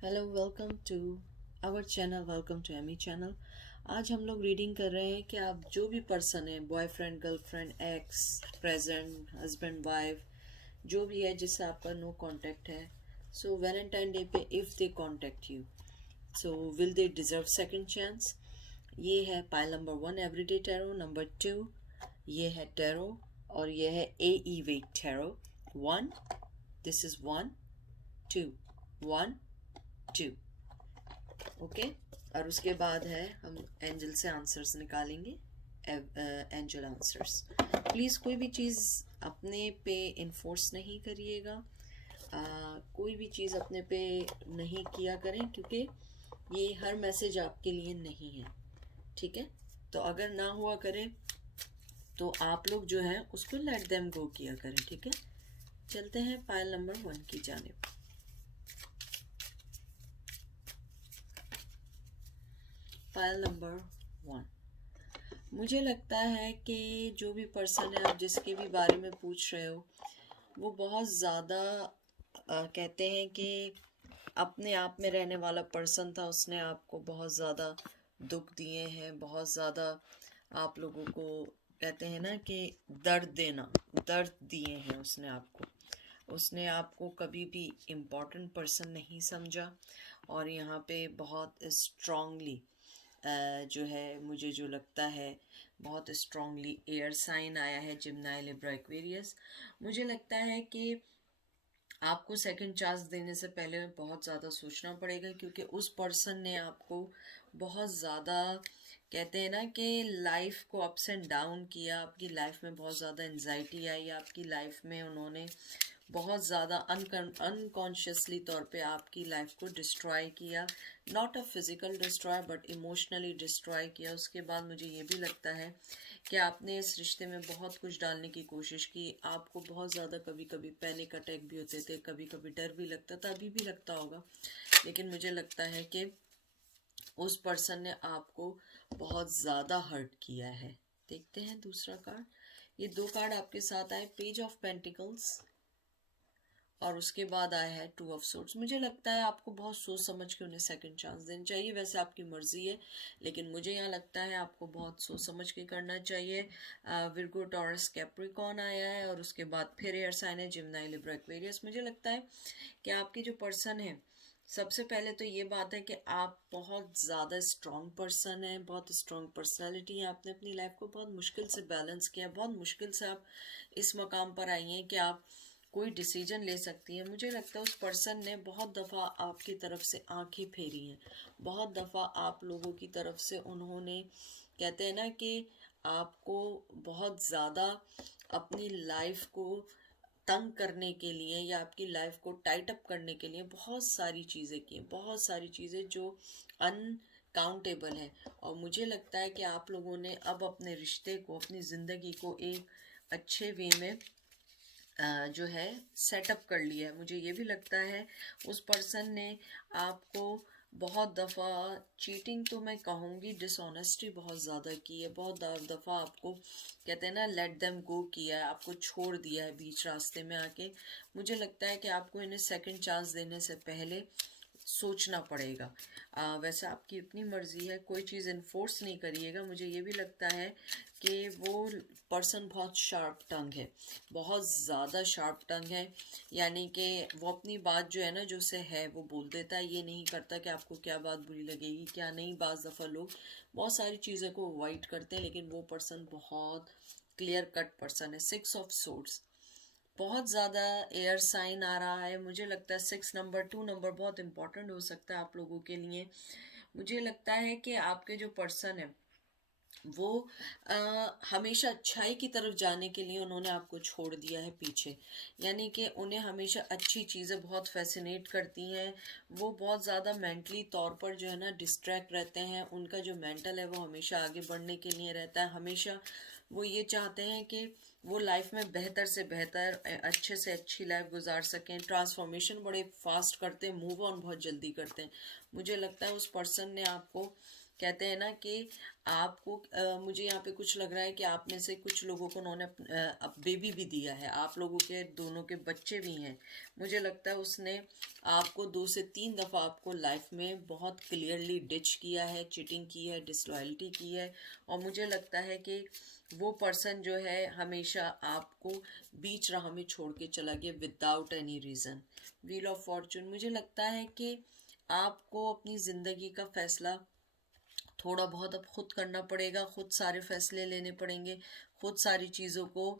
Hello, welcome to our channel, welcome to Amy channel. आज हम लोग रीडिंग कर रहे हैं कि आप जो भी पर्सन है, boyfriend, girlfriend, x, present, husband, wife, जो भी है जिससे आपका नो कांटेक्ट है, सो वैलेंटाइन डे पे if they contact you, so will they deserve second chance. ये है pile number 1 everyday tarot. Number 2 ये है टैरो, और ये है ए ई वेक टैरो। 1, this is 1 2 1 2। ओके, और उसके बाद है हम एंजल से आंसर्स निकालेंगे। एंजल आंसर्स, प्लीज़ कोई भी चीज़ अपने पे इन्फोर्स नहीं करिएगा। कोई भी चीज़ अपने पे नहीं किया करें, क्योंकि ये हर मैसेज आपके लिए नहीं है। ठीक है, तो अगर ना हुआ करे तो आप लोग जो है उसको लेट देम गो किया करें। ठीक है, चलते हैं पाइल नंबर 1 की जानिब। पाइल नंबर 1, मुझे लगता है कि जो भी पर्सन है, आप जिसके भी बारे में पूछ रहे हो, वो बहुत ज़्यादा कहते हैं कि अपने आप में रहने वाला पर्सन था। उसने आपको बहुत ज़्यादा दुख दिए हैं, बहुत ज़्यादा आप लोगों को कहते हैं ना कि दर्द दिए हैं उसने आपको। उसने आपको कभी भी इम्पोर्टेंट पर्सन नहीं समझा, और यहाँ पे बहुत स्ट्रांगली जो है, मुझे जो लगता है बहुत स्ट्रांगली एयर साइन आया है, जिम्नाई, लिब्रा, एक्वेरियस। मुझे लगता है कि आपको सेकंड चांस देने से पहले बहुत ज़्यादा सोचना पड़ेगा, क्योंकि उस पर्सन ने आपको बहुत ज़्यादा कहते हैं ना कि लाइफ को अप्स एंड डाउन किया। आपकी लाइफ में बहुत ज़्यादा एनजाइटी आई, आपकी लाइफ में उन्होंने बहुत ज़्यादा अनकॉन्शियसली तौर पे आपकी लाइफ को डिस्ट्रॉय किया। Not a physical destroy but emotionally destroy किया। उसके बाद मुझे ये भी लगता है कि आपने इस रिश्ते में बहुत कुछ डालने की कोशिश की। आपको बहुत ज़्यादा कभी कभी पैनिक अटैक भी होते थे, कभी कभी डर भी लगता था, अभी भी लगता होगा। लेकिन मुझे लगता है कि उस पर्सन ने आपको बहुत ज़्यादा हर्ट किया है। देखते हैं दूसरा कार्ड। ये दो कार्ड आपके साथ आए, पेज ऑफ पेंटिकल्स, और उसके बाद आया है 2 ऑफ सोर्ड्स। मुझे लगता है आपको बहुत सोच समझ के उन्हें सेकंड चांस देनी चाहिए। वैसे आपकी मर्जी है, लेकिन मुझे यहाँ लगता है आपको बहुत सोच समझ के करना चाहिए। विर्गो, टॉरस, कैप्रिकॉर्न आया है, और उसके बाद फिर एयर साइन है, जिम्नाई, लिब्रा, एक्वेरियस। मुझे लगता है कि आपकी जो पर्सन है, सबसे पहले तो ये बात है कि आप बहुत ज़्यादा स्ट्रॉन्ग पर्सन है, बहुत स्ट्रॉन्ग पर्सनालिटी है। आपने अपनी लाइफ को बहुत मुश्किल से बैलेंस किया, बहुत मुश्किल से आप इस मकाम पर आई हैं कि आप कोई डिसीजन ले सकती हैं। मुझे लगता है उस पर्सन ने बहुत दफ़ा आपकी तरफ से आंखें फेरी हैं, बहुत दफ़ा आप लोगों की तरफ से उन्होंने कहते हैं ना कि आपको बहुत ज़्यादा अपनी लाइफ को तंग करने के लिए या आपकी लाइफ को टाइट अप करने के लिए बहुत सारी चीज़ें की, बहुत सारी चीज़ें जो अनकाउंटेबल है। और मुझे लगता है कि आप लोगों ने अब अपने रिश्ते को, अपनी ज़िंदगी को एक अच्छे वे में जो है सेटअप कर लिया है। मुझे ये भी लगता है उस पर्सन ने आपको बहुत दफ़ा चीटिंग तो मैं कहूँगी, डिसऑनेस्टी बहुत ज़्यादा की है। बहुत दफ़ा आपको कहते हैं ना लेट देम गो किया है, आपको छोड़ दिया है बीच रास्ते में आके। मुझे लगता है कि आपको इन्हें सेकंड चांस देने से पहले सोचना पड़ेगा। वैसे आपकी अपनी मर्जी है, कोई चीज़ इन्फोर्स नहीं करिएगा। मुझे ये भी लगता है कि वो पर्सन बहुत शार्प टंग है, बहुत ज़्यादा शार्प टंग है। यानी कि वो अपनी बात जो है ना, जो उसे है वो बोल देता है, ये नहीं करता कि आपको क्या बात बुरी लगेगी क्या नहीं। बाज़ दफ़ा लोग बहुत सारी चीज़ों को अवॉइड करते हैं, लेकिन वो पर्सन बहुत क्लियर कट पर्सन है। 6 ऑफ सोर्ड्स, बहुत ज़्यादा एयर साइन आ रहा है। मुझे लगता है 6 नंबर, 2 नंबर बहुत इंपॉर्टेंट हो सकता है आप लोगों के लिए। मुझे लगता है कि आपके जो पर्सन है वो हमेशा अच्छाई की तरफ जाने के लिए उन्होंने आपको छोड़ दिया है पीछे। यानी कि उन्हें हमेशा अच्छी चीज़ें बहुत फैसिनेट करती हैं। वो बहुत ज़्यादा मेंटली तौर पर जो है ना डिस्ट्रैक्ट रहते हैं। उनका जो मेंटल है वो हमेशा आगे बढ़ने के लिए रहता है। हमेशा वो ये चाहते हैं कि वो लाइफ में बेहतर से बेहतर, अच्छे से अच्छी लाइफ गुजार सकें। ट्रांसफॉर्मेशन बड़े फास्ट करते हैं, मूव ऑन बहुत जल्दी करते हैं। मुझे लगता है उस पर्सन ने आपको कहते हैं ना कि आपको मुझे यहाँ पे कुछ लग रहा है कि आप में से कुछ लोगों को उन्होंने बेबी भी दिया है, आप लोगों के दोनों के बच्चे भी हैं। मुझे लगता है उसने आपको 2 से 3 दफ़ा आपको लाइफ में बहुत क्लियरली डिच किया है, चीटिंग की है, डिसलॉयल्टी की है। और मुझे लगता है कि वो पर्सन जो है हमेशा आपको बीच राह में छोड़ के चला गया without any reason. Wheel of Fortune, मुझे लगता है कि आपको अपनी ज़िंदगी का फैसला थोड़ा बहुत अब खुद करना पड़ेगा, खुद सारे फैसले लेने पड़ेंगे, खुद सारी चीज़ों को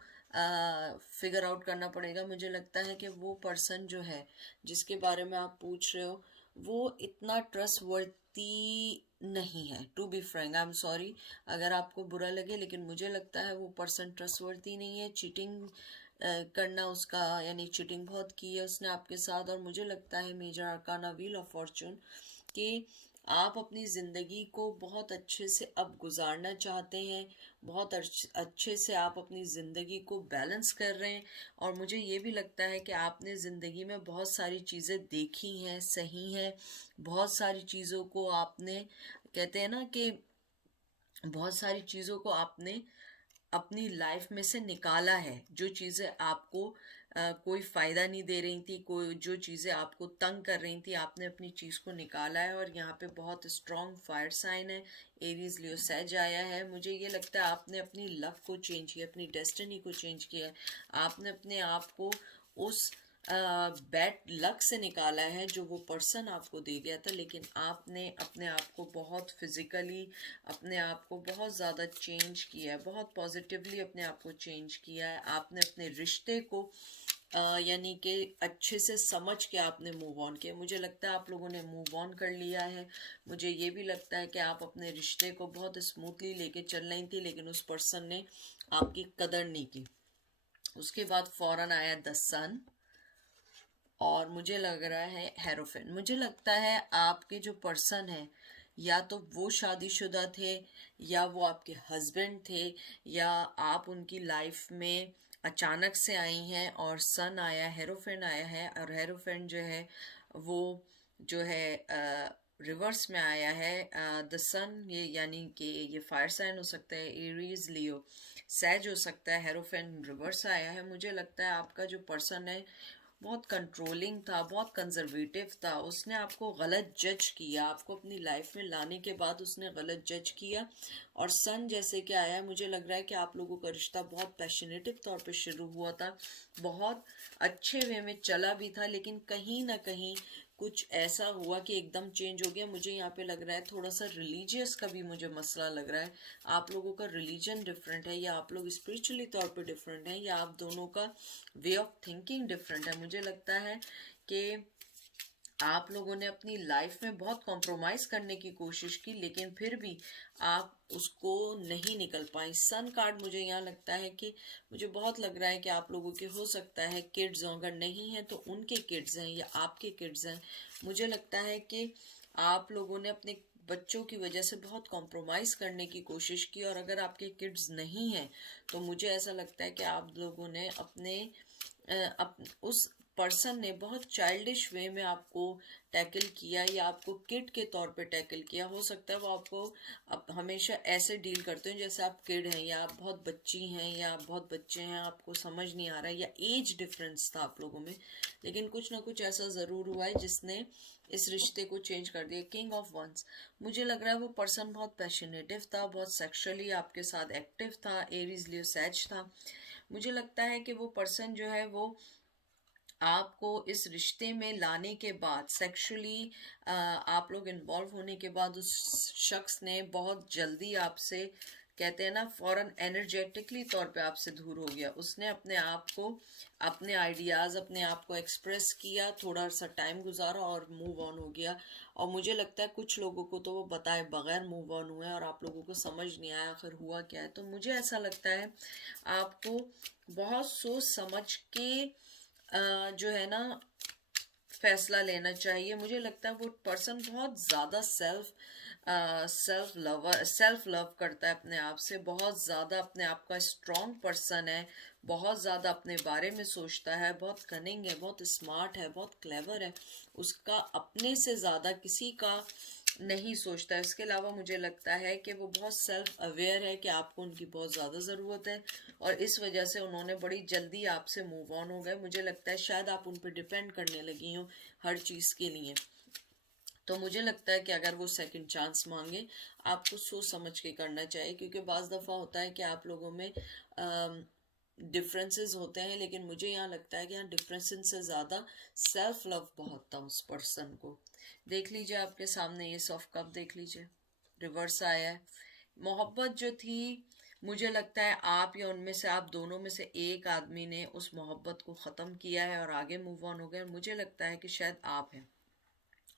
फिगर आउट करना पड़ेगा। मुझे लगता है कि वो पर्सन जो है जिसके बारे में आप पूछ रहे हो वो इतना ट्रस्टवर्दी नहीं है। To be frank, I am sorry अगर आपको बुरा लगे, लेकिन मुझे लगता है वो पर्सन ट्रस्टवर्दी नहीं है। चीटिंग करना उसका, यानी चीटिंग बहुत की है उसने आपके साथ। और मुझे लगता है major arcana wheel of fortune कि आप अपनी ज़िंदगी को बहुत अच्छे से अब गुजारना चाहते हैं, बहुत अच्छे से आप अपनी ज़िंदगी को बैलेंस कर रहे हैं। और मुझे ये भी लगता है कि आपने ज़िंदगी में बहुत सारी चीज़ें देखी हैं, सही हैं, बहुत सारी चीज़ों को आपने, कहते हैं ना कि बहुत सारी चीज़ों को आपने अपनी लाइफ में से निकाला है। जो चीज़ें आपको कोई फ़ायदा नहीं दे रही थी, कोई जो चीज़ें आपको तंग कर रही थी, आपने अपनी चीज़ को निकाला है। और यहाँ पे बहुत स्ट्रॉन्ग फायर साइन है, एरीज लियो सेज आया है। मुझे ये लगता है आपने अपनी लक को चेंज किया, अपनी डेस्टिनी को चेंज किया है। आपने अपने आप को उस बैड लक से निकाला है जो वो पर्सन आपको दे गया था, लेकिन आपने अपने आप को बहुत फिजिकली, अपने आप को बहुत ज़्यादा चेंज किया है, बहुत पॉजिटिवली अपने आप को चेंज किया है। आपने अपने रिश्ते को यानी कि अच्छे से समझ के आपने मूव ऑन किया। मुझे लगता है आप लोगों ने मूव ऑन कर लिया है। मुझे ये भी लगता है कि आप अपने रिश्ते को बहुत स्मूथली लेके चल रही थी, लेकिन उस पर्सन ने आपकी कदर नहीं की। उसके बाद फौरन आया द सन, और मुझे लग रहा है हेरोफिन। मुझे लगता है आपके जो पर्सन है, या तो वो शादीशुदा थे, या वो आपके हस्बैंड थे, या आप उनकी लाइफ में अचानक से आई हैं। और सन आया, हेरोफिन आया है, और हेरोफिन जो है वो जो है रिवर्स में आया है। द सन ये यानी कि ये फायर साइन हो सकता है, एरीज लियो सैज हो सकता है, हेरोफिन रिवर्स आया है। मुझे लगता है आपका जो पर्सन है बहुत कंट्रोलिंग था, बहुत कंजर्वेटिव था। उसने आपको गलत जज किया, आपको अपनी लाइफ में लाने के बाद उसने गलत जज किया। और सन जैसे कि आया, मुझे लग रहा है कि आप लोगों का रिश्ता बहुत पैशनेटिव तौर पे शुरू हुआ था, बहुत अच्छे वे में चला भी था, लेकिन कहीं ना कहीं कुछ ऐसा हुआ कि एकदम चेंज हो गया। मुझे यहाँ पे लग रहा है थोड़ा सा रिलीजियस का भी मुझे मसला लग रहा है। आप लोगों का रिलीजन डिफरेंट है, या आप लोग स्पिरिचुअली तौर पे डिफरेंट हैं, या आप दोनों का वे ऑफ थिंकिंग डिफरेंट है। मुझे लगता है कि आप लोगों ने अपनी लाइफ में बहुत कॉम्प्रोमाइज करने की कोशिश की, लेकिन फिर भी आप उसको नहीं निकल पाए। सन कार्ड मुझे यहाँ लगता है कि मुझे बहुत लग रहा है कि आप लोगों के हो सकता है किड्स, अगर नहीं है तो उनके किड्स हैं या आपके किड्स हैं। मुझे लगता है कि आप लोगों ने अपने बच्चों की वजह से बहुत कॉम्प्रोमाइज़ करने की कोशिश की। और अगर आपके किड्स नहीं हैं तो मुझे ऐसा लगता है कि आप लोगों ने उस पर्सन ने बहुत चाइल्डिश वे में आपको टैकल किया, या आपको किड के तौर पे टैकल किया। हो सकता है वो आपको हमेशा ऐसे डील करते हैं जैसे आप किड हैं, या आप बहुत बच्ची हैं, या आप बहुत बच्चे हैं, आपको समझ नहीं आ रहा है, या एज डिफरेंस था आप लोगों में। लेकिन कुछ ना कुछ ऐसा ज़रूर हुआ है जिसने इस रिश्ते को चेंज कर दिया। किंग ऑफ वंस, मुझे लग रहा है वो पर्सन बहुत पैशनेटिव था, बहुत सेक्सुअली आपके साथ एक्टिव था, एरीज लियो सैज था। मुझे लगता है कि वो पर्सन जो है वो आपको इस रिश्ते में लाने के बाद, सेक्सुअली आप लोग इन्वॉल्व होने के बाद, उस शख्स ने बहुत जल्दी आपसे, कहते हैं ना, फौरन एनर्जेटिकली तौर पे आपसे दूर हो गया। उसने अपने आप को, अपने आइडियाज़, अपने आप को एक्सप्रेस किया, थोड़ा सा टाइम गुजारा और मूव ऑन हो गया। और मुझे लगता है कुछ लोगों को तो वो बताए बगैर मूव ऑन हुए, और आप लोगों को समझ नहीं आया आखिर हुआ क्या है। तो मुझे ऐसा लगता है आपको बहुत सोच समझ के जो है ना फैसला लेना चाहिए। मुझे लगता है वो पर्सन बहुत ज़्यादा सेल्फ लव करता है अपने आप से, बहुत ज़्यादा अपने आप का स्ट्रॉन्ग पर्सन है, बहुत ज़्यादा अपने बारे में सोचता है, बहुत कनिंग है, बहुत स्मार्ट है, बहुत क्लेवर है। उसका अपने से ज़्यादा किसी का नहीं सोचता है। इसके अलावा मुझे लगता है कि वो बहुत सेल्फ अवेयर है कि आपको उनकी बहुत ज़्यादा ज़रूरत है, और इस वजह से उन्होंने बड़ी जल्दी आपसे मूव ऑन हो गए। मुझे लगता है शायद आप उन पर डिपेंड करने लगी हो हर चीज़ के लिए। तो मुझे लगता है कि अगर वो सेकंड चांस मांगे, आपको सोच समझ के करना चाहिए, क्योंकि बाज़ दफ़ा होता है कि आप लोगों में डिफरेंसेस होते हैं, लेकिन मुझे यहाँ लगता है कि यहाँ डिफरेंसेस से ज़्यादा सेल्फ लव बहुत था उस पर्सन को। देख लीजिए आपके सामने ये सॉफ्ट कप देख लीजिए, रिवर्स आया है। मोहब्बत जो थी, मुझे लगता है आप या उनमें से, आप दोनों में से एक आदमी ने उस मोहब्बत को ख़त्म किया है और आगे मूव ऑन हो गए। मुझे लगता है कि शायद आप हैं।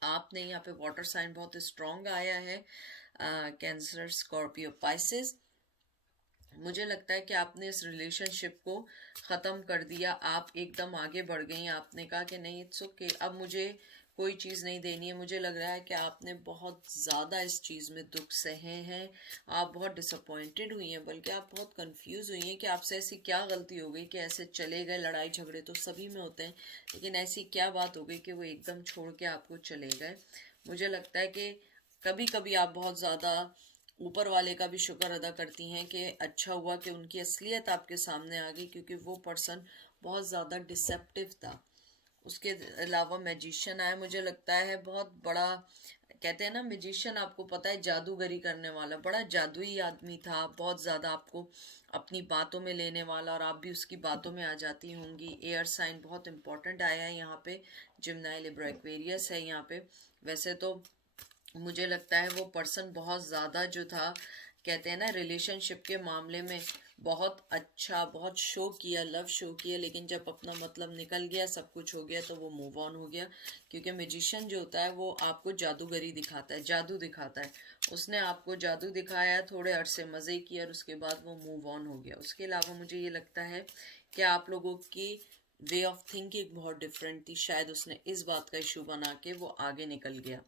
आपने यहाँ पे वाटर साइन बहुत स्ट्रॉन्ग आया है, कैंसर, स्कॉर्पियो, पाइसेस। मुझे लगता है कि आपने इस रिलेशनशिप को ख़त्म कर दिया, आप एकदम आगे बढ़ गई। आपने कहा कि नहीं, इट्स ओके, अब मुझे कोई चीज़ नहीं देनी है। मुझे लग रहा है कि आपने बहुत ज़्यादा इस चीज़ में दुख सहे हैं, आप बहुत डिसअपॉइंटेड हुई हैं, बल्कि आप बहुत कंफ्यूज हुई हैं कि आपसे ऐसी क्या गलती हो गई कि ऐसे चले गए। लड़ाई झगड़े तो सभी में होते हैं, लेकिन ऐसी क्या बात हो गई कि वो एकदम छोड़ के आपको चले गए। मुझे लगता है कि कभी कभी आप बहुत ज़्यादा ऊपर वाले का भी शुक्र अदा करती हैं कि अच्छा हुआ कि उनकी असलियत आपके सामने आ गई, क्योंकि वो पर्सन बहुत ज़्यादा डिसेप्टिव था। उसके अलावा मैजिशियन आया, मुझे लगता है बहुत बड़ा, कहते हैं ना मैजिशियन, आपको पता है जादूगरी करने वाला, बड़ा जादुई आदमी था, बहुत ज़्यादा आपको अपनी बातों में लेने वाला, और आप भी उसकी बातों में आ जाती होंगी। एयर साइन बहुत इंपॉर्टेंट आया है यहाँ पे, जिम्नाई, लिब्रा, एक्वेरियस है यहाँ पे। वैसे तो मुझे लगता है वो पर्सन बहुत ज़्यादा जो था, कहते हैं ना रिलेशनशिप के मामले में बहुत अच्छा, बहुत शो किया, लव शो किया, लेकिन जब अपना मतलब निकल गया, सब कुछ हो गया, तो वो मूव ऑन हो गया। क्योंकि मैजिशियन जो होता है वो आपको जादूगरी दिखाता है, जादू दिखाता है। उसने आपको जादू दिखाया, थोड़े अरसे मज़े किए और उसके बाद वो मूव ऑन हो गया। उसके अलावा मुझे ये लगता है कि आप लोगों की वे ऑफ थिंकिंग बहुत डिफरेंट थी, शायद उसने इस बात का इशू बना के वो आगे निकल गया।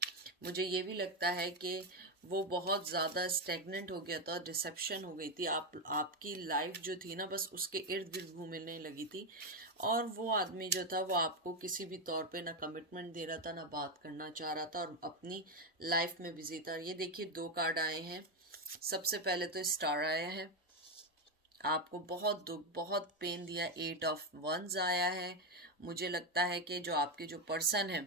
मुझे ये भी लगता है कि वो बहुत ज़्यादा स्टेगनेंट हो गया था, डिसेप्शन हो गई थी, आपकी लाइफ जो थी ना बस उसके इर्द गिर्द घूमने लगी थी, और वो आदमी जो था वो आपको किसी भी तौर पे ना कमिटमेंट दे रहा था, ना बात करना चाह रहा था, और अपनी लाइफ में बिजी था। ये देखिए 2 कार्ड आए हैं। सबसे पहले तो स्टार आया है, आपको बहुत दुख, बहुत पेन दिया। 8 ऑफ वंस आया है। मुझे लगता है कि जो आपके जो पर्सन है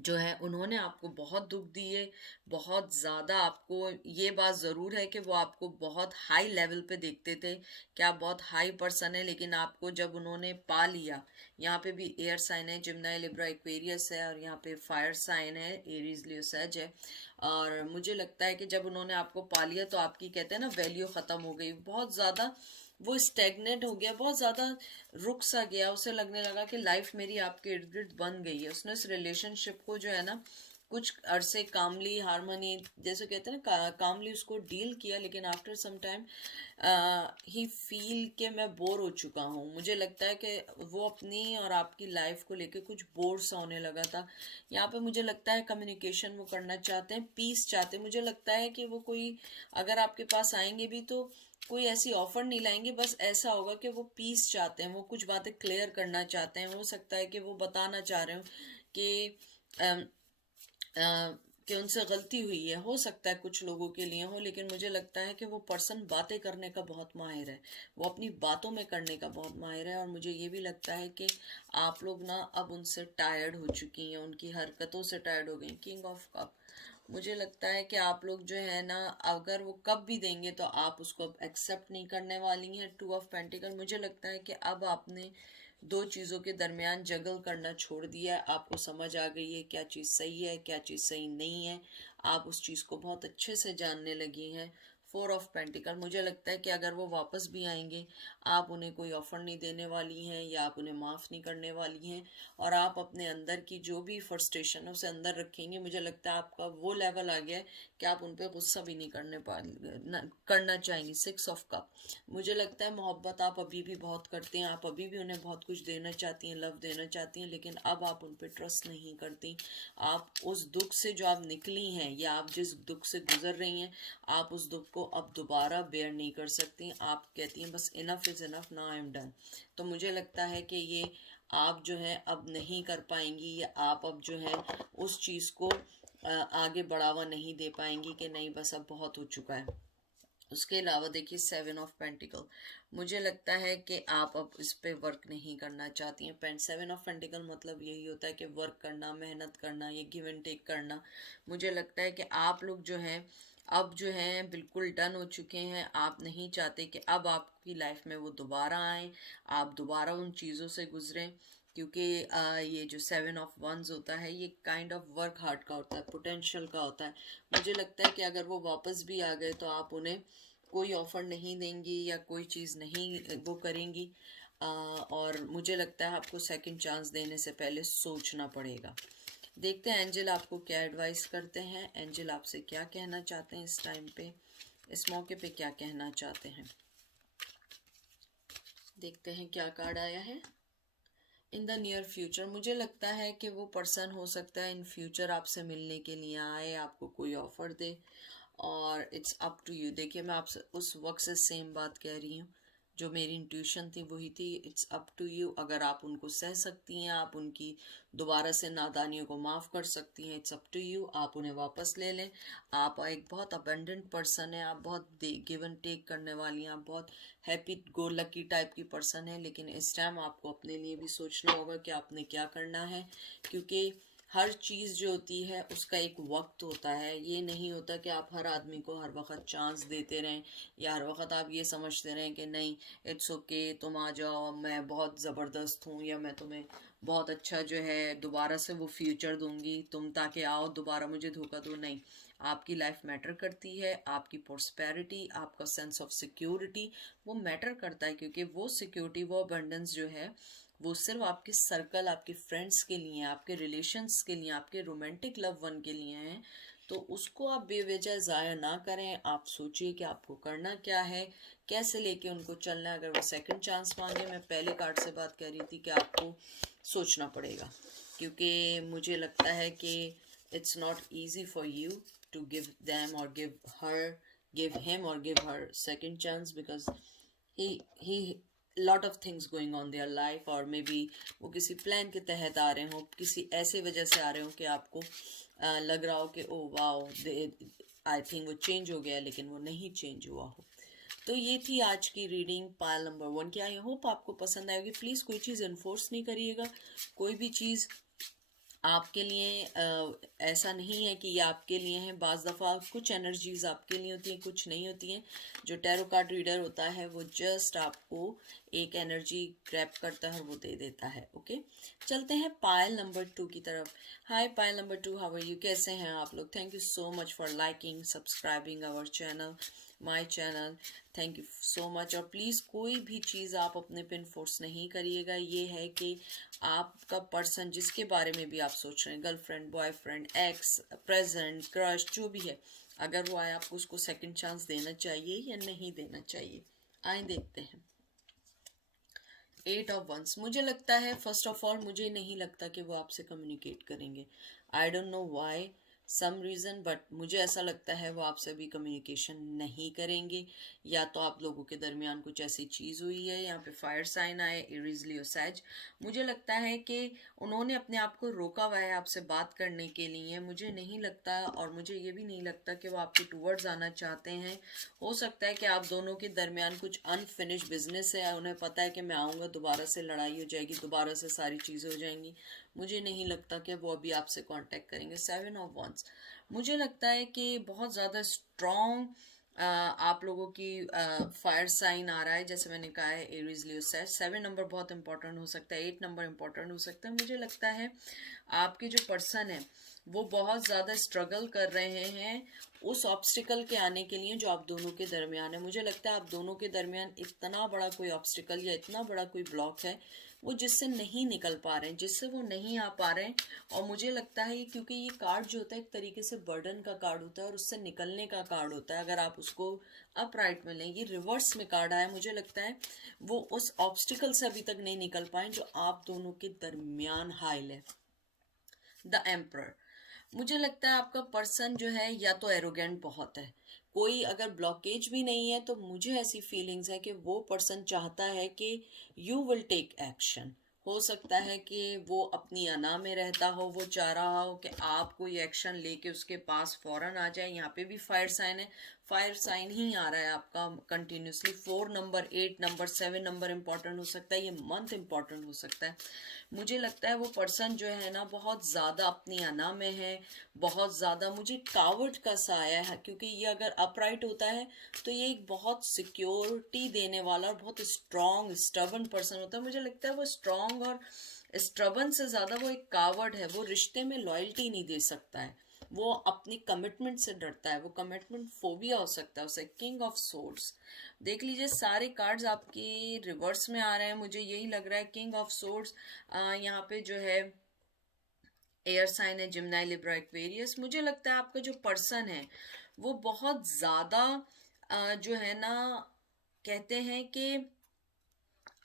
जो है, उन्होंने आपको बहुत दुख दिए, बहुत ज़्यादा। आपको ये बात ज़रूर है कि वो आपको बहुत हाई लेवल पे देखते थे कि आप बहुत हाई पर्सन है, लेकिन आपको जब उन्होंने पा लिया, यहाँ पे भी एयर साइन है, जिम्नाई, लिब्रा, एक्वेरियस है, और यहाँ पे फायर साइन है, एरीज, लियो, सेज है। और मुझे लगता है कि जब उन्होंने आपको पा लिया तो आपकी, कहते हैं ना, वैल्यू ख़त्म हो गई, बहुत ज़्यादा वो स्टेगनेट हो गया, बहुत ज़्यादा रुक सा गया। उसे लगने लगा कि लाइफ मेरी आपके इर्द गिर्द बन गई है। उसने इस रिलेशनशिप को जो है ना कुछ अरसे कामली, हारमोनी जैसे कहते हैं ना, कामली उसको डील किया, लेकिन आफ्टर सम टाइम ही फील कि मैं बोर हो चुका हूँ। मुझे लगता है कि वो अपनी और आपकी लाइफ को लेके कुछ बोर सा होने लगा था। यहाँ पे मुझे लगता है कम्युनिकेशन वो करना चाहते हैं, पीस चाहते हैं। मुझे लगता है कि वो कोई, अगर आपके पास आएंगे भी तो कोई ऐसी ऑफर नहीं लाएंगे, बस ऐसा होगा कि वो पीस चाहते हैं, वो कुछ बातें क्लियर करना चाहते हैं। हो सकता है कि वो बताना चाह रहे हो कि अम, कि उनसे गलती हुई है, हो सकता है कुछ लोगों के लिए हो, लेकिन मुझे लगता है कि वो पर्सन बातें करने का बहुत माहिर है, वो अपनी बातों में करने का बहुत माहिर है। और मुझे ये भी लगता है कि आप लोग ना अब उनसे टायर्ड हो चुकी हैं, उनकी हरकतों से टायर्ड हो गई। किंग ऑफ कप, मुझे लगता है कि आप लोग जो है ना, अगर वो कब भी देंगे तो आप उसको अब एक्सेप्ट नहीं करने वाली हैं। 2 ऑफ पेंटिकल, मुझे लगता है कि अब आपने दो चीज़ों के दरमियान जगल करना छोड़ दिया है। आपको समझ आ गई है क्या चीज़ सही है, क्या चीज़ सही नहीं है। आप उस चीज़ को बहुत अच्छे से जानने लगी हैं। 4 ऑफ पेंटिकल, मुझे लगता है कि अगर वो वापस भी आएंगे, आप उन्हें कोई ऑफ़र नहीं देने वाली हैं, या आप उन्हें माफ़ नहीं करने वाली हैं, और आप अपने अंदर की जो भी फ्रस्ट्रेशन है उसे अंदर रखेंगे। मुझे लगता है आपका वो लेवल आ गया है कि आप उन पर गुस्सा भी नहीं करना चाहेंगी। 6 ऑफ कप, मुझे लगता है मोहब्बत आप अभी भी बहुत करते हैं, आप अभी भी उन्हें बहुत कुछ देना चाहती हैं, लव देना चाहती हैं, लेकिन अब आप उन पर ट्रस्ट नहीं करती। आप उस दुख से जो आप निकली हैं, या आप जिस दुख से गुजर रही हैं, आप उस दुख को अब दोबारा बेयर नहीं कर सकती। आप कहती हैं बस enough is enough, now I am done. तो मुझे लगता है कि ये आप जो है अब नहीं कर पाएंगी, या आप अब जो है उस चीज़ को आगे बढ़ावा नहीं दे पाएंगी कि नहीं बस अब बहुत हो चुका है। उसके अलावा देखिए 7 ऑफ पेंटिकल, मुझे लगता है कि आप अब इस पे वर्क नहीं करना चाहती हैं। 7 ऑफ पेंटिकल मतलब यही होता है कि वर्क करना, मेहनत करना, ये गिव एंड टेक करना। मुझे लगता है कि आप लोग जो हैं अब जो हैं बिल्कुल डन हो चुके हैं। आप नहीं चाहते कि अब आपकी लाइफ में वो दोबारा आए, आप दोबारा उन चीज़ों से गुजरें, क्योंकि ये जो 7 ऑफ वंस होता है ये काइंड ऑफ वर्क हार्ड का होता है, पोटेंशियल का होता है। मुझे लगता है कि अगर वो वापस भी आ गए तो आप उन्हें कोई ऑफर नहीं देंगी या कोई चीज़ नहीं वो करेंगी। और मुझे लगता है आपको सेकंड चांस देने से पहले सोचना पड़ेगा। देखते हैं एंजल आपको क्या एडवाइस करते हैं। एंजल आपसे क्या कहना चाहते हैं इस टाइम पे, इस मौके पे क्या कहना चाहते हैं। देखते हैं क्या कार्ड आया है। इन द नियर फ्यूचर, मुझे लगता है कि वो पर्सन हो सकता है इन फ्यूचर आपसे मिलने के लिए आए, आपको कोई ऑफर दे, और इट्स अप टू यू। देखिए मैं आपसे उस वक्त से सेम बात कह रही हूँ, जो मेरी इंट्यूशन थी वही थी। इट्स अप टू यू, अगर आप उनको सह सकती हैं, आप उनकी दोबारा से नादानियों को माफ़ कर सकती हैं, इट्स अप टू यू। आप उन्हें वापस ले लें। आप एक बहुत अबेंडेंट पर्सन है, आप बहुत गिव एंड टेक करने वाली हैं, आप बहुत हैप्पी गो लकी टाइप की पर्सन है। लेकिन इस टाइम आपको अपने लिए भी सोचना होगा कि आपने क्या करना है, क्योंकि हर चीज़ जो होती है उसका एक वक्त होता है। ये नहीं होता कि आप हर आदमी को हर वक्त चांस देते रहें, या हर वक्त आप ये समझते रहें कि नहीं इट्स ओके, तुम आ जाओ, मैं बहुत ज़बरदस्त हूँ, या मैं तुम्हें बहुत अच्छा जो है दोबारा से वो फ्यूचर दूंगी, तुम ताकि आओ दोबारा मुझे धोखा दो। नहीं, आपकी लाइफ मैटर करती है, आपकी प्रॉस्पेरिटी, आपका सेंस ऑफ सिक्योरिटी वो मैटर करता है, क्योंकि वो सिक्योरिटी, वो अबंडेंस जो है वो सिर्फ आपके सर्कल, आपके फ्रेंड्स के लिए, आपके रिलेशंस के लिए, आपके रोमांटिक लव वन के लिए हैं। तो उसको आप बेवजह ज़ाया ना करें। आप सोचिए कि आपको करना क्या है, कैसे लेके उनको चलना है। अगर वो सेकंड चांस मांगे, मैं पहले कार्ड से बात कर रही थी कि आपको सोचना पड़ेगा, क्योंकि मुझे लगता है कि it's not easy for you to give them और गिव हिम और give her second chance, because he lot of things going on their life, और मे बी वो किसी प्लान के तहत आ रहे हो, किसी ऐसे वजह से आ रहे हो कि आपको लग रहा हो कि ओ वाओ आई थिंक वो चेंज हो गया, लेकिन वो नहीं चेंज हुआ हो। तो ये थी आज की रीडिंग पायल नंबर 1 की। आई होप आपको पसंद आएगी। प्लीज़ कोई चीज़ इन्फोर्स नहीं करिएगा, कोई भी चीज़ आपके लिए ऐसा नहीं है कि ये आपके लिए है। बाज़ दफ़ा कुछ एनर्जीज आपके लिए होती हैं, कुछ नहीं होती हैं। जो टैरो कार्ड रीडर होता है वो जस्ट आपको एक एनर्जी ग्रैब करता है और वो दे देता है। ओके, चलते हैं पायल नंबर 2 की तरफ। Hi Payal number 2, how are you, कैसे हैं आप लोग? Thank you so much for liking, subscribing our channel, my channel. Thank you so much. और प्लीज़ कोई भी चीज़ आप अपने पे इन्फोर्स नहीं करिएगा। ये है कि आपका पर्सन जिसके बारे में भी आप सोच रहे हैं, girlfriend, boyfriend, x, present, crush, जो भी है, अगर वो आए आपको उसको सेकंड चांस देना चाहिए या नहीं देना चाहिए। आए देखते हैं। 8 ऑफ वंस, मुझे लगता है फर्स्ट ऑफ ऑल मुझे नहीं लगता कि वो आपसे कम्युनिकेट करेंगे। I don't know why, some reason, but मुझे ऐसा लगता है वो आपसे भी कम्युनिकेशन नहीं करेंगे। या तो आप लोगों के दरमियान कुछ ऐसी चीज़ हुई है, यहाँ पे फायर साइन आए, एरीज, लियो, सैज। मुझे लगता है कि उन्होंने अपने आप को रोका हुआ है आपसे बात करने के लिए। मुझे नहीं लगता, और मुझे ये भी नहीं लगता कि वो आपके टूवर्ड्स आना चाहते हैं। हो सकता है कि आप दोनों के दरमियान कुछ अनफिनिश बिजनेस है, उन्हें पता है कि मैं आऊँगा दोबारा से लड़ाई हो जाएगी, दोबारा से सारी चीज़ें हो जाएंगी। मुझे नहीं लगता कि वो अभी आपसे कांटेक्ट करेंगे। 7 ऑफ वंस, मुझे लगता है कि बहुत ज़्यादा स्ट्रॉन्ग आप लोगों की फायर साइन आ रहा है। जैसे मैंने कहा है एरीज, लियो, सैज। 7 नंबर बहुत इंपॉर्टेंट हो सकता है, 8 नंबर इंपॉर्टेंट हो सकता है। मुझे लगता है आपके जो पर्सन है वो बहुत ज़्यादा स्ट्रगल कर रहे हैं उस ऑब्स्टिकल के आने के लिए जो आप दोनों के दरमियान है। मुझे लगता है आप दोनों के दरमियान इतना बड़ा कोई ऑब्स्टिकल या इतना बड़ा कोई ब्लॉक है वो जिससे नहीं निकल पा रहे हैं, जिससे वो नहीं आ पा रहे हैं। और मुझे लगता है क्योंकि ये कार्ड जो होता है एक तरीके से बर्डन का कार्ड होता है और उससे निकलने का कार्ड होता है। अगर आप उसको अपराइट में लें, ये रिवर्स में कार्ड आया, मुझे लगता है वो उस ऑब्स्टिकल से अभी तक नहीं निकल पाए जो आप दोनों के दरमियान हाइल है। द एम्परर, मुझे लगता है आपका पर्सन जो है या तो एरोगेंट बहुत है, कोई अगर ब्लॉकेज भी नहीं है तो मुझे ऐसी फीलिंग्स है कि वो पर्सन चाहता है कि यू विल टेक एक्शन, हो सकता है कि वो अपनी अना में रहता हो, वो चाह रहा हो कि आप कोई एक्शन लेके उसके पास फौरन आ जाए। यहाँ पे भी फायर साइन है, फायर साइन ही आ रहा है आपका continuously. 4 number, 8 number, 7 number important हो सकता है, ये मंथ इंपॉर्टेंट हो सकता है। मुझे लगता है वो पर्सन जो है ना बहुत ज़्यादा अपनी अना में है, बहुत ज़्यादा। मुझे कावर्ड का सा आया है, क्योंकि ये अगर अपराइट होता है तो ये एक बहुत सिक्योरिटी देने वाला और बहुत स्ट्रॉन्ग स्टबन पर्सन होता है। मुझे लगता है वो स्ट्रॉन्ग और स्टबन से ज़्यादा वो एक कावर्ड है। वो रिश्ते में लॉयल्टी नहीं दे सकता है, वो अपनी कमिटमेंट से डरता है, वो कमिटमेंट फोबिया हो सकता है उसे। किंग ऑफ सोर्ड्स देख लीजिए, सारे कार्ड्स आपके रिवर्स में आ रहे हैं, मुझे यही लग रहा है। किंग ऑफ सोर्ड्स यहाँ पे जो है एयर साइन है, जिम्नाई, लिब्रा, एक्वेरियस। मुझे लगता है आपका जो पर्सन है वो बहुत ज़्यादा जो है ना, कहते हैं कि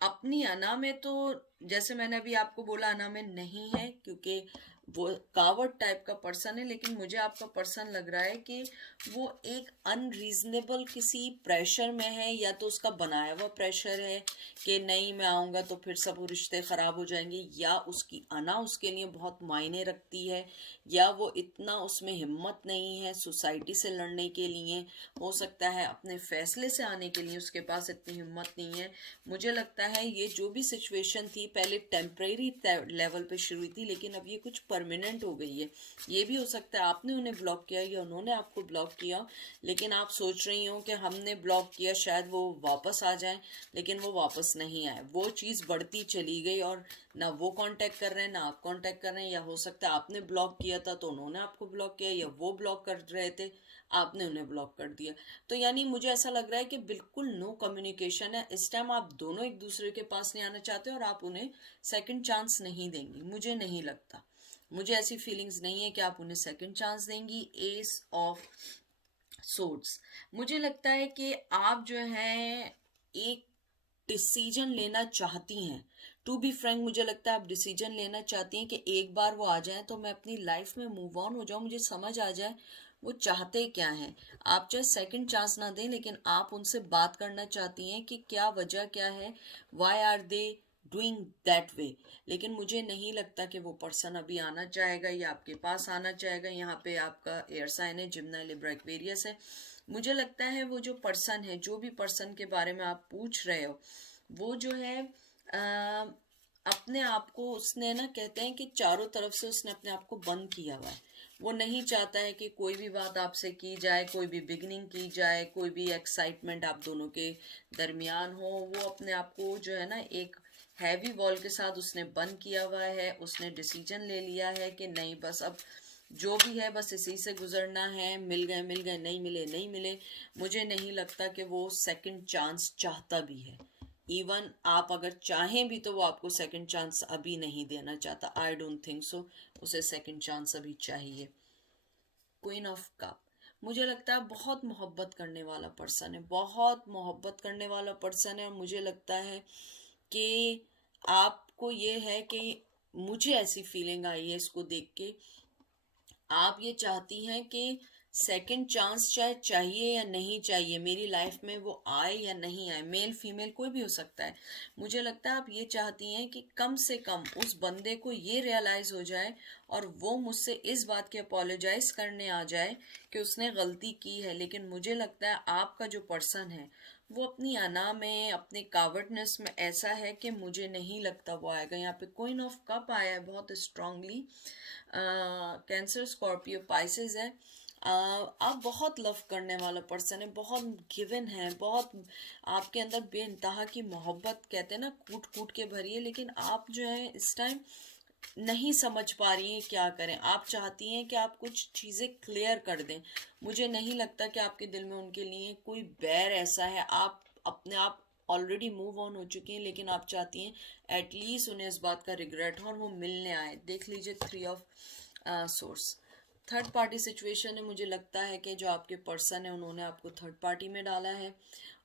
अपनी अना में, तो जैसे मैंने अभी आपको बोला अना में नहीं है, क्योंकि वो कावर्ड टाइप का पर्सन है। लेकिन मुझे आपका पर्सन लग रहा है कि वो एक अनरीजनेबल किसी प्रेशर में है, या तो उसका बनाया हुआ प्रेशर है कि नहीं मैं आऊँगा तो फिर सब रिश्ते ख़राब हो जाएंगे, या उसकी अना उसके लिए बहुत मायने रखती है, या वो इतना उसमें हिम्मत नहीं है सोसाइटी से लड़ने के लिए। हो सकता है अपने फैसले से आने के लिए उसके पास इतनी हिम्मत नहीं है। मुझे लगता है ये जो भी सिचुएशन थी पहले टेम्परेरी लेवल पे शुरू हुई थी, लेकिन अब ये कुछ परमानेंट हो गई है। ये भी हो सकता है आपने उन्हें ब्लॉक किया या उन्होंने आपको ब्लॉक किया, लेकिन आप सोच रही हो कि हमने ब्लॉक किया शायद वो वापस आ जाए, लेकिन वो वापस नहीं आए। वो चीज़ बढ़ती चली गई और ना वो कांटेक्ट कर रहे हैं ना आप कांटेक्ट कर रहे हैं। या हो सकता है आपने ब्लॉक किया था तो उन्होंने आपको ब्लॉक किया, या वो ब्लॉक कर रहे थे आपने उन्हें ब्लॉक कर दिया। तो यानी मुझे ऐसा लग रहा है कि बिल्कुल नो कम्युनिकेशन है इस टाइम। आप दोनों एक दूसरे के पास नहीं आना चाहते और आप उन्हें सेकंड चांस नहीं देंगी, मुझे नहीं लगता। मुझे ऐसी फीलिंग्स नहीं है कि आप उन्हें सेकंड चांस देंगी। एस ऑफ सोर्ड्स, मुझे लगता है कि आप जो है एक डिसीजन लेना चाहती हैं। टू बी फ्रैंक, मुझे लगता है आप डिसीजन लेना चाहती हैं कि एक बार वो आ जाए तो मैं अपनी लाइफ में मूव ऑन हो जाऊं, मुझे समझ आ जाए वो चाहते क्या हैं। आप चाहे सेकंड चांस ना दें, लेकिन आप उनसे बात करना चाहती हैं कि क्या वजह क्या है, why are they doing that way. लेकिन मुझे नहीं लगता कि वो पर्सन अभी आना चाहेगा या आपके पास आना चाहेगा। यहाँ पे आपका एयर साइन है, जिम्नाई, लिब्रा, एक्वेरियस है। मुझे लगता है वो जो पर्सन है, जो भी पर्सन के बारे में आप पूछ रहे हो, वो जो है अपने आप को उसने ना, कहते हैं कि चारों तरफ से उसने अपने आप को बंद किया हुआ है। वो नहीं चाहता है कि कोई भी बात आपसे की जाए, कोई भी बिगनिंग की जाए, कोई भी एक्साइटमेंट आप दोनों के दरमियान हो। वो अपने आप को जो है ना एक हैवी वॉल के साथ उसने बंद किया हुआ है। उसने डिसीजन ले लिया है कि नहीं बस अब जो भी है बस इसी से गुजरना है। मिल गए मिल गए, नहीं मिले नहीं मिले। मुझे नहीं लगता कि वो सेकंड चांस चाहता भी है। इवन आप अगर चाहें भी तो वो आपको सेकंड चांस अभी नहीं देना चाहता। आई डोंट थिंक सो उसे सेकंड चांस अभी चाहिए। क्वीन ऑफ कप, मुझे लगता है बहुत मोहब्बत करने वाला पर्सन है, बहुत मोहब्बत करने वाला पर्सन है। और मुझे लगता है कि आपको ये है कि मुझे ऐसी फीलिंग आई है इसको देख के, आप ये चाहती हैं कि सेकंड चांस चाहे चाहिए या नहीं चाहिए मेरी लाइफ में, वो आए या नहीं आए, मेल फीमेल कोई भी हो सकता है। मुझे लगता है आप ये चाहती हैं कि कम से कम उस बंदे को ये रियलाइज हो जाए और वो मुझसे इस बात की अपोलोजाइज करने आ जाए कि उसने गलती की है। लेकिन मुझे लगता है आपका जो पर्सन है वो अपनी अना में, अपने कावर्डनेस में ऐसा है कि मुझे नहीं लगता वो आएगा। यहाँ पे क्वीन ऑफ कप आया है बहुत स्ट्रांगली। कैंसर, स्कॉर्पियो, पाइसेस है। आप बहुत लव करने वाला पर्सन है, बहुत गिवन है, बहुत आपके अंदर बेइंतहा की मोहब्बत, कहते हैं ना, कूट कूट के भरी है। लेकिन आप जो है इस टाइम नहीं समझ पा रही हैं क्या करें। आप चाहती हैं कि आप कुछ चीज़ें क्लियर कर दें। मुझे नहीं लगता कि आपके दिल में उनके लिए कोई बैर ऐसा है। आप अपने आप ऑलरेडी मूव ऑन हो चुकी हैं, लेकिन आप चाहती हैं एटलीस्ट उन्हें इस बात का रिग्रेट हो और वो मिलने आए। देख लीजिए, 3 of source, third party situation है। मुझे लगता है कि जो आपके पर्सन है उन्होंने आपको थर्ड पार्टी में डाला है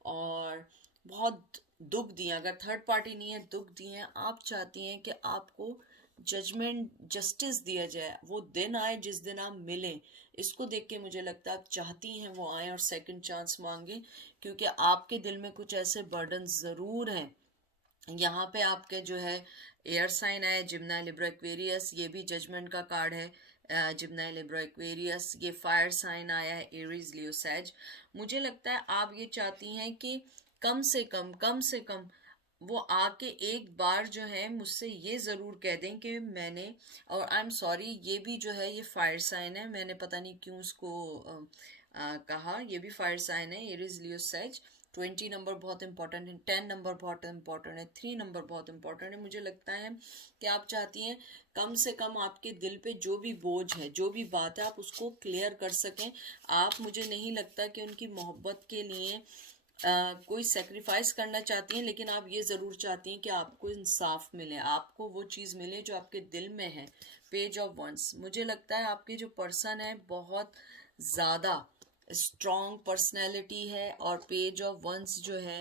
और बहुत दुख दिए। अगर थर्ड पार्टी नहीं है, दुख दिए हैं। आप चाहती हैं कि आपको जजमेंट, जस्टिस दिया जाए, वो दिन आए जिस दिन आप मिलें। इसको देख के मुझे लगता है आप चाहती हैं वो आए और सेकंड चांस मांगे, क्योंकि आपके दिल में कुछ ऐसे बर्डन ज़रूर हैं यहाँ पे आपके जो है एयर साइन है जिम्ना लिब्रा एक्वेरियस, ये भी जजमेंट का कार्ड है। जिम्ना लिब्रा एक्वेरियस, ये फायर साइन आया है एरीज लियो सैज। मुझे लगता है आप ये चाहती हैं कि कम से कम वो आके एक बार जो है मुझसे ये ज़रूर कह दें कि मैंने, और आई एम सॉरी ये भी जो है ये फायर साइन है, मैंने पता नहीं क्यों उसको कहा, ये भी फायर साइन है एरीज लियो सैज। 20 नंबर बहुत इंपॉर्टेंट है, 10 नंबर बहुत इंपॉर्टेंट है, 3 नंबर बहुत इंपॉर्टेंट है। मुझे लगता है कि आप चाहती हैं कम से कम आपके दिल पे जो भी बोझ है, जो भी बात है, आप उसको क्लियर कर सकें। आप, मुझे नहीं लगता कि उनकी मोहब्बत के लिए कोई सेक्रीफाइस करना चाहती हैं, लेकिन आप ये ज़रूर चाहती हैं कि आपको इंसाफ मिले, आपको वो चीज़ मिले जो आपके दिल में है। पेज ऑफ वंस, मुझे लगता है आपके जो पर्सन है बहुत ज़्यादा स्ट्रॉन्ग पर्सनैलिटी है, और पेज ऑफ वंस जो है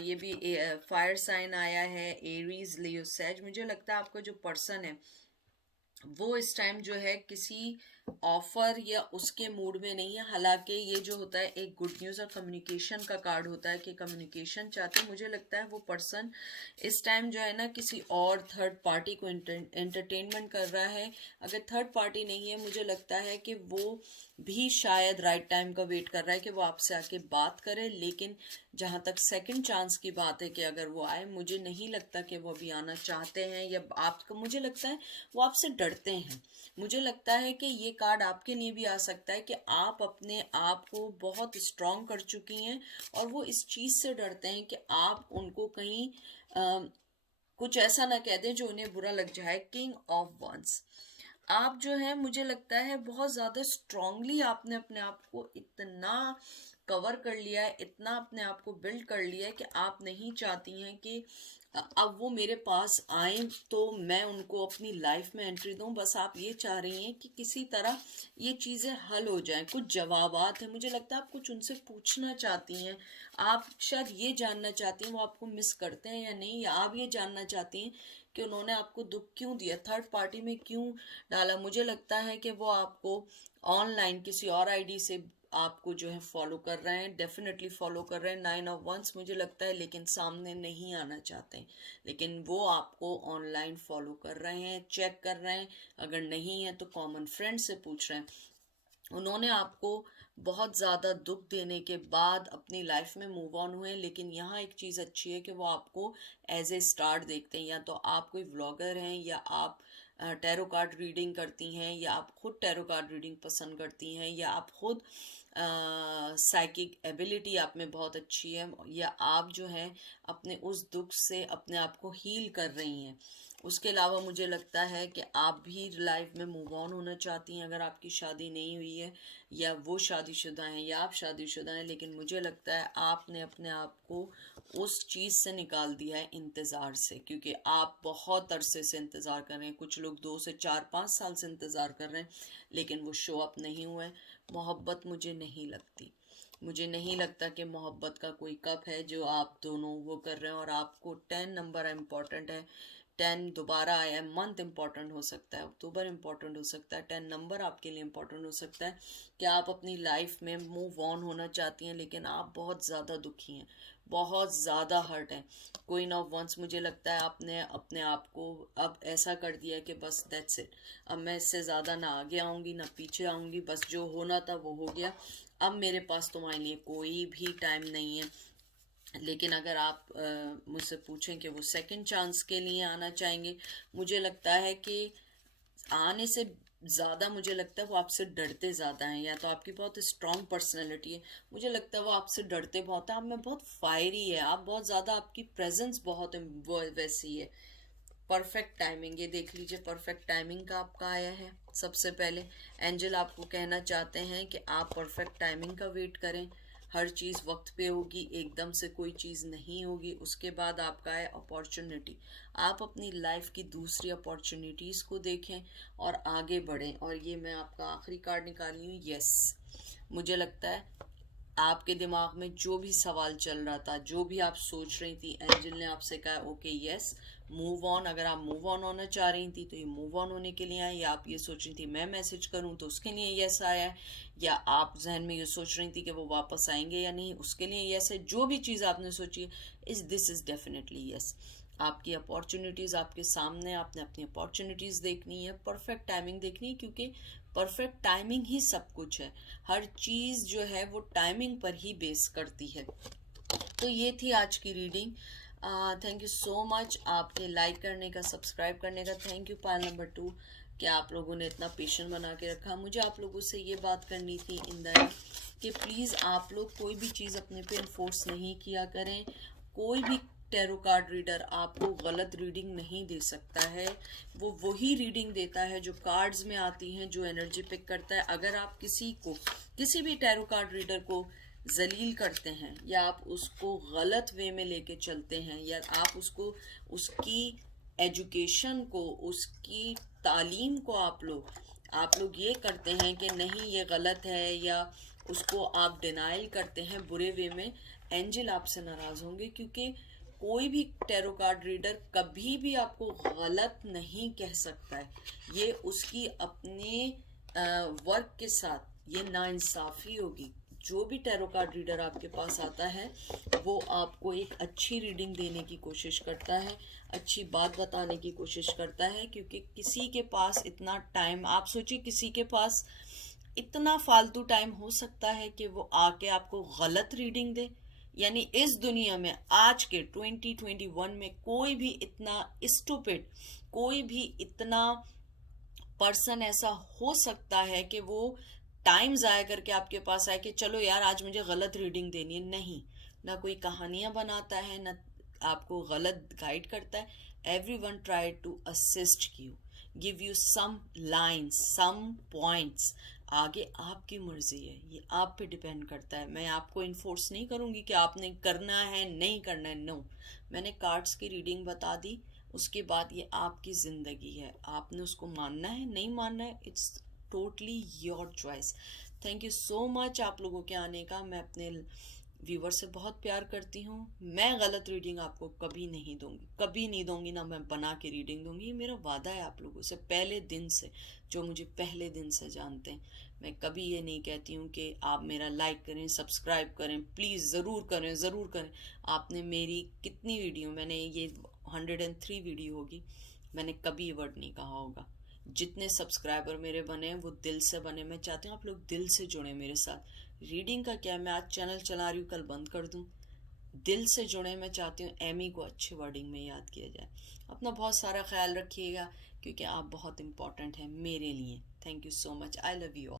ये भी फायर साइन आया है एरीज लियो सैज। मुझे लगता है आपका जो पर्सन है वो इस टाइम जो है किसी ऑफर या उसके मूड में नहीं है। हालांकि ये जो होता है एक गुड न्यूज़ और कम्युनिकेशन का कार्ड होता है कि कम्युनिकेशन चाहते हैं। मुझे लगता है वो पर्सन इस टाइम जो है ना किसी और थर्ड पार्टी को एंटरटेनमेंट कर रहा है। अगर थर्ड पार्टी नहीं है, मुझे लगता है कि वो भी शायद राइट टाइम का वेट कर रहा है कि वो आपसे आके बात करे। लेकिन जहाँ तक सेकंड चांस की बात है कि अगर वो आए, मुझे नहीं लगता कि वो अभी आना चाहते हैं, या आपको, मुझे लगता है वो आपसे डरते हैं। मुझे लगता है कि ये कार्ड आपके लिए भी आ सकता है कि आप अपने आप को बहुत स्ट्रॉन्ग कर चुकी हैं, और वो इस चीज़ से डरते हैं कि आप उनको कहीं कुछ ऐसा ना कह दें जो उन्हें बुरा लग जाए। किंग ऑफ वंस, आप जो है मुझे लगता है बहुत ज़्यादा स्ट्रांगली आपने अपने आप को इतना कवर कर लिया है, इतना अपने आप को बिल्ड कर लिया है कि आप नहीं चाहती हैं कि अब वो मेरे पास आए तो मैं उनको अपनी लाइफ में एंट्री दूं। बस आप ये चाह रही हैं कि किसी तरह ये चीज़ें हल हो जाएं। कुछ जवाबात हैं, मुझे लगता है आप कुछ उनसे पूछना चाहती हैं। आप शायद ये जानना चाहती हैं वो आपको मिस करते हैं या नहीं, या आप ये जानना चाहती हैं कि उन्होंने आपको दुख क्यों दिया, थर्ड पार्टी में क्यों डाला। मुझे लगता है कि वो आपको ऑनलाइन किसी और आईडी से आपको जो है फॉलो कर रहे हैं, डेफिनेटली फॉलो कर रहे हैं। 9 ऑफ वंस मुझे लगता है, लेकिन सामने नहीं आना चाहते हैं, लेकिन वो आपको ऑनलाइन फॉलो कर रहे हैं, चेक कर रहे हैं। अगर नहीं है तो कॉमन फ्रेंड से पूछ रहे हैं। उन्होंने आपको बहुत ज़्यादा दुख देने के बाद अपनी लाइफ में मूव ऑन हुए। लेकिन यहाँ एक चीज़ अच्छी है कि वो आपको एज ए स्टार्ट देखते हैं। या तो आप कोई व्लॉगर हैं, या आप टैरो कार्ड रीडिंग करती हैं, या आप खुद टैरो कार्ड रीडिंग पसंद करती हैं, या आप खुद साइकिक एबिलिटी आप में बहुत अच्छी है, या आप जो हैं अपने उस दुख से अपने आप को हील कर रही हैं। उसके अलावा मुझे लगता है कि आप भी लाइफ में मूव ऑन होना चाहती हैं। अगर आपकी शादी नहीं हुई है, या वो शादीशुदा हैं, या आप शादीशुदा हैं, लेकिन मुझे लगता है आपने अपने आप को उस चीज़ से निकाल दिया है, इंतज़ार से, क्योंकि आप बहुत अरसे से इंतज़ार कर रहे हैं। कुछ लोग 2 से 4-5 साल से इंतज़ार कर रहे हैं, लेकिन वो शो अप नहीं हुआ है। मोहब्बत मुझे नहीं लगती, मुझे नहीं लगता कि मोहब्बत का कोई कप है जो आप दोनों वो कर रहे हैं। और आपको 10 नंबर इम्पॉर्टेंट है, 10 दोबारा आया है। मंथ इंपॉर्टेंट हो सकता है, अक्टूबर इंपॉर्टेंट हो सकता है, 10 नंबर आपके लिए इंपॉर्टेंट हो सकता है कि आप अपनी लाइफ में मूव ऑन होना चाहती हैं, लेकिन आप बहुत ज़्यादा दुखी हैं, बहुत ज़्यादा हर्ट हैं। क्वीन ऑफ वंस, मुझे लगता है आपने अपने आप को अब ऐसा कर दिया है कि बस दैट्स इट, अब मैं इससे ज़्यादा ना आगे आऊँगी ना पीछे आऊँगी, बस जो होना था वो हो गया। अब मेरे पास तुम्हारे लिए कोई भी टाइम नहीं है। लेकिन अगर आप मुझसे पूछें कि वो सेकंड चांस के लिए आना चाहेंगे, मुझे लगता है कि आने से ज़्यादा मुझे लगता है वो आपसे डरते ज़्यादा हैं। या तो आपकी बहुत स्ट्रॉन्ग पर्सनैलिटी है, मुझे लगता है वो आपसे डरते बहुत हैं। आप में बहुत फायरी है, आप बहुत ज़्यादा, आपकी प्रेजेंस बहुत वैसी है। परफेक्ट टाइमिंग, ये देख लीजिए, परफेक्ट टाइमिंग का आपका आया है। सबसे पहले एंजल आपको कहना चाहते हैं कि आप परफेक्ट टाइमिंग का वेट करें, हर चीज़ वक्त पे होगी, एकदम से कोई चीज़ नहीं होगी। उसके बाद आपका है अपॉर्चुनिटी, आप अपनी लाइफ की दूसरी अपॉर्चुनिटीज़ को देखें और आगे बढ़ें। और ये मैं आपका आखिरी कार्ड निकाली हूँ, यस। मुझे लगता है आपके दिमाग में जो भी सवाल चल रहा था, जो भी आप सोच रही थी, एंजल ने आपसे कहा ओके यस, मूव ऑन, अगर आप मूव ऑन होना चाह रही थी तो ये मूव ऑन होने के लिए आया, या आप ये सोच रही थी मैं मैसेज करूं तो उसके लिए यस आया है, या आप जहन में ये सोच रही थी कि वो वापस आएंगे या नहीं उसके लिए यस है। जो भी चीज़ आपने सोची है दिस इज़ डेफिनेटली यस। आपकी अपॉर्चुनिटीज़ आपके सामने, आपने अपनी अपॉर्चुनिटीज़ देखनी है, परफेक्ट टाइमिंग देखनी है, क्योंकि परफेक्ट टाइमिंग ही सब कुछ है। हर चीज़ जो है वो टाइमिंग पर ही बेस करती है। तो ये थी आज की reading. Thank you so much आपके लाइक करने का, सब्सक्राइब करने का। थैंक यू पायल नंबर 2 कि आप लोगों ने इतना पेशेंस बना के रखा। मुझे आप लोगों से ये बात करनी थी इन द कि प्लीज़ आप लोग कोई भी चीज़ अपने पे इन्फोर्स नहीं किया करें। कोई भी टैरो कार्ड रीडर आपको गलत रीडिंग नहीं दे सकता है। वो वही रीडिंग देता है जो कार्ड्स में आती हैं, जो एनर्जी पिक करता है। अगर आप किसी भी टैरो कार्ड रीडर को जलील करते हैं, या आप उसको गलत वे में लेके चलते हैं, या आप उसकी एजुकेशन को, उसकी तालीम को आप लोग ये करते हैं कि नहीं ये गलत है, या उसको आप डिनाइल करते हैं बुरे वे में, एंजल आपसे नाराज़ होंगे। क्योंकि कोई भी टैरो कार्ड रीडर कभी भी आपको गलत नहीं कह सकता है। ये उसकी अपने वर्क के साथ ये नाइंसाफ़ी होगी। जो भी टैरो कार्ड रीडर आपके पास आता है वो आपको एक अच्छी रीडिंग देने की कोशिश करता है, अच्छी बात बताने की कोशिश करता है। क्योंकि किसी के पास इतना टाइम, आप सोचिए किसी के पास इतना फालतू टाइम हो सकता है कि वो आके आपको गलत रीडिंग दे। यानी इस दुनिया में आज के 2021 में कोई भी इतना स्टूपिड, कोई भी इतना पर्सन ऐसा हो सकता है कि वो टाइम ज़ाया करके आपके पास आए कि चलो यार आज मुझे गलत रीडिंग देनी है। नहीं, ना कोई कहानियां बनाता है, ना आपको गलत गाइड करता है। Everyone try to assist you, give you some lines, some points. आगे आपकी मर्जी है, ये आप पे डिपेंड करता है। मैं आपको इन्फोर्स नहीं करूंगी कि आपने करना है नहीं करना है। नो, मैंने कार्ड्स की रीडिंग बता दी, उसके बाद ये आपकी ज़िंदगी है, आपने उसको मानना है नहीं मानना है, it's totally your choice. Thank you so much आप लोगों के आने का। मैं अपने व्यूवर से बहुत प्यार करती हूँ। मैं गलत रीडिंग आपको कभी नहीं दूंगी, कभी नहीं दूंगी, ना मैं बना के रीडिंग दूंगी। ये मेरा वादा है आप लोगों से, पहले दिन से, जो मुझे पहले दिन से जानते हैं। मैं कभी ये नहीं कहती हूँ कि आप मेरा लाइक करें, सब्सक्राइब करें, प्लीज़ ज़रूर करें, ज़रूर करें। आपने मेरी कितनी वीडियो, मैंने ये 103 वीडियो होगी, मैंने कभी ये वर्ड नहीं कहा होगा। जितने सब्सक्राइबर मेरे बने हैं वो दिल से बने। मैं चाहती हूँ आप लोग दिल से जुड़े मेरे साथ। रीडिंग का क्या, मैं आज चैनल चला रही हूँ कल बंद कर दूँ। दिल से जुड़े। मैं चाहती हूँ एमी को अच्छे वर्डिंग में याद किया जाए। अपना बहुत सारा ख्याल रखिएगा, क्योंकि आप बहुत इम्पोर्टेंट हैं मेरे लिए। Thank you so much. I love you.